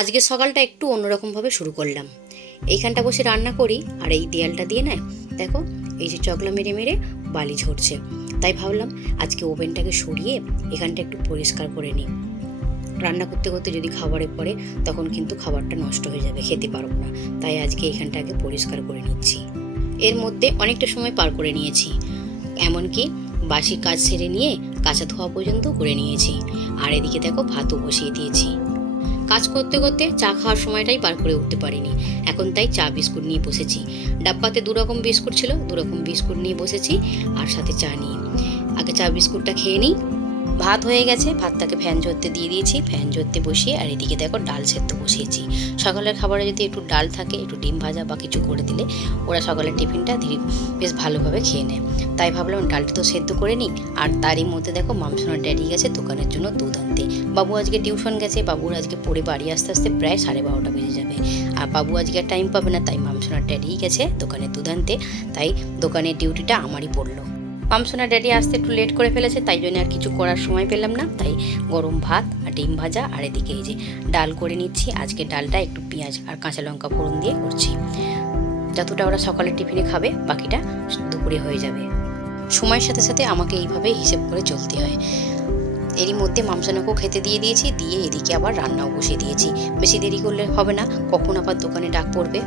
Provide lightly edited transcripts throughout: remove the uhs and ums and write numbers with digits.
আজকে সকালটা একটু অন্যরকমভাবে শুরু করলাম। এইখানটা বসে রান্না করি আর এই দেয়ালটা দিয়ে না দেখো এই যে চকলা মেরে মেরে বালি ঝরছে। তাই ভাবলাম আজকে ওভেনটাকে সরিয়ে এখানটা একটু পরিষ্কার করে নিই। রান্না করতে করতে যদি খাবারে পড়ে তখন কিন্তু খাবারটা নষ্ট হয়ে যাবে, খেতে পারবো না। তাই আজকে এখানটাকে পরিষ্কার করে নিচ্ছি। এর মধ্যে অনেকটা সময় পার করে নিয়েছি, এমনকি বাসি কাজ সেরে নিয়ে কাঁচা ধোয়া পর্যন্ত করে নিয়েছি। আর এদিকে দেখো ভাতও বসিয়ে দিয়েছি। কাজ করতে করতে চা খাওয়ার সময়টাই পার করে উঠতে পারিনি। এখন তাই চা বিস্কুট নিয়ে বসেছি। ডাব্বাতে 2 রকম বিস্কুট ছিল, 2 রকম বিস্কুট নিয়ে বসেছি আর সাথে চা নিয়ে। আগে চা বিস্কুটটা খেয়ে নিই। ভাত হয়ে গেছে, ভাতটাকে ফ্যান ঝরতে দিয়ে দিয়েছি। ফ্যান ঝরতে বসিয়ে আর এদিকে দেখো ডাল সেদ্ধ বসিয়েছি। সকালের খাবারে যদি একটু ডাল থাকে, একটু ডিম ভাজা বা কিছু করে দিলে ওরা সকালের টিফিনটা বেশ ভালোভাবে খেয়ে নেয়। তাই ভাবলাম ডালটা তো সেদ্ধ করে নিই। আর তারই মধ্যে দেখো মামসোনার ড্যাডি গেছে দোকানের জন্য দুধ আনতে। বাবু আজকে টিউশন গেছে, বাবুর আজকে পড়ে বাড়ি আসতে আসতে প্রায় 12:30 বেজে যাবে। আর বাবু আজকে আর টাইম পাবে না, তাই মামসোনার ড্যাডিই গেছে দোকানে দুধ আনতে। তাই দোকানের ডিউটিটা আমারই পড়লো। মামসোনা ড্যাডি আসতে একটু লেট করে ফেলেছে, তাই জন্য আর কিছু করার সময় পেলাম না। তাই গরম ভাত আর ডিম ভাজা আর এদিকে এই যে ডাল করে নিচ্ছি। আজকে ডালটা একটু পেঁয়াজ আর কাঁচা লঙ্কা ফোড়ন দিয়ে করছি। যতটা ওরা সকালের টিফিনে খাবে বাকিটা দুপুরে হয়ে যাবে। সময়ের সাথে সাথে আমাকে এইভাবেই হিসেব করে চলতে হয়। এরই মধ্যে মামসোনাকেও খেতে দিয়ে দিয়েছি, দিয়ে এদিকে আবার রান্নাও বসিয়ে দিয়েছি। বেশি দেরি করলে হবে না, কখন আবার দোকানে ডাক পড়বে।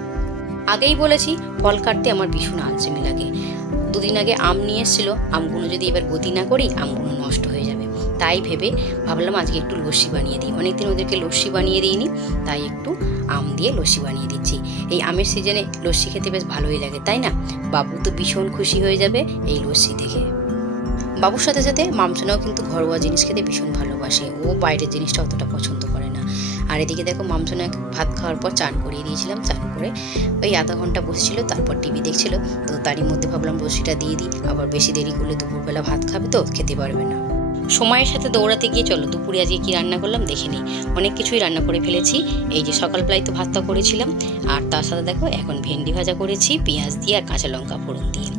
আগেই বলেছি ফল কাটতে আমার ভীষণ আলসেমি লাগে। 2 দিন আগে আম নিয়ে এসেছিল, আমগুলো যদি এবার গতি না করি আমগুলো নষ্ট হয়ে যাবে। তাই ভেবে ভাবলাম আজকে একটু লস্যি বানিয়ে দিই। অনেকদিন ওদেরকে লস্যি বানিয়ে দিইনি, তাই একটু আম দিয়ে লস্যি বানিয়ে দিচ্ছি। এই আমের সিজনে লস্যি খেতে বেশ ভালোই লাগে, তাই না? বাবু তো ভীষণ খুশি হয়ে যাবে এই লস্যি দেখে। বাবুর সাথে সাথে মামসোনাও কিন্তু ঘরোয়া জিনিস খেতে ভীষণ ভালোবাসে, ও বাইরের জিনিসটা অতটা পছন্দ করে না। আর এদিকে দেখো মামসোনা ভাত খাওয়ার পর চান করিয়ে দিয়েছিলাম। চান করে ওই আধা ঘন্টা বসেছিল, তারপর টিভি দেখছিল। তো তারই মধ্যে ভাবলাম লস্যিটা দিয়ে দিই, আবার বেশি দেরি করলে দুপুরবেলা ভাত খাবে তো খেতে পারবে না। সময়ের সাথে দৌড়াতে গিয়ে চলো দুপুরে আজকে কী রান্না করলাম দেখে নিই। অনেক কিছুই রান্না করে ফেলেছি। এই যে সকালবেলায় তো ভাতটা করেছিলাম, আর তার সাথে দেখো এখন ভেন্ডি ভাজা করেছি পেঁয়াজ দিয়ে আর কাঁচা লঙ্কা ফোড়ন দিয়ে।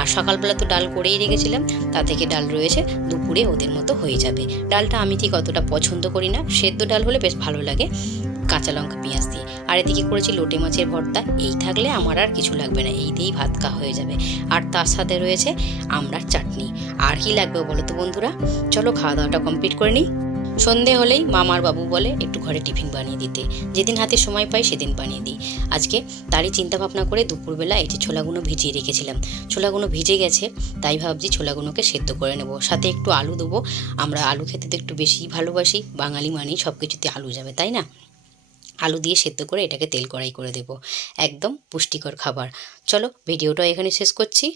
আর সকালবেলা তো ডাল করেই রেখেছিলাম, তা থেকে ডাল রয়েছে, দুপুরে ওদের মতো হয়ে যাবে। ডালটা আমি ঠিক অতটা পছন্দ করি না, সেদ্ধ ডাল হলে বেশ ভালো লাগে কাঁচা লঙ্কা পেঁয়াজ দিয়ে। আর এদিকে করেছি লোটে মাছের ভর্তা। এই থাকলে আমার আর কিছু লাগবে না, এই দিয়েই ভাত খাওয়া হয়ে যাবে। আর তার সাথে রয়েছে আমড়ার চাটনি। আর কি লাগবে বলো তো বন্ধুরা? চলো খাওয়া দাওয়াটা কমপ্লিট করে নিই। সন্ধে হলেই মামার বাবু বলে একটু ঘরে টিফিন বানিয়ে দিতে। যেদিন হাতে সময় পাই সেদিন বানিয়ে দিই। আজকে তারই চিন্তা ভাবনা করে দুপুরবেলা এই যে ছোলাগুলো ভিজিয়ে রেখেছিলাম, ছোলাগুলো ভিজে গেছে। তাই ভাবছি ছোলাগুলোকে সেদ্ধ করে নেব, সাথে একটু আলু দেবো। আমরা আলু খেতে তো একটু বেশিই ভালোবাসি, বাঙালি মানেই সব কিছুতে আলু যাবে, তাই না? আলু দিয়ে সেদ্ধ করে এটাকে তেল কড়াই করে দেব। একদম পুষ্টিকর খাবার। চলো ভিডিওটা এখানে শেষ করছি।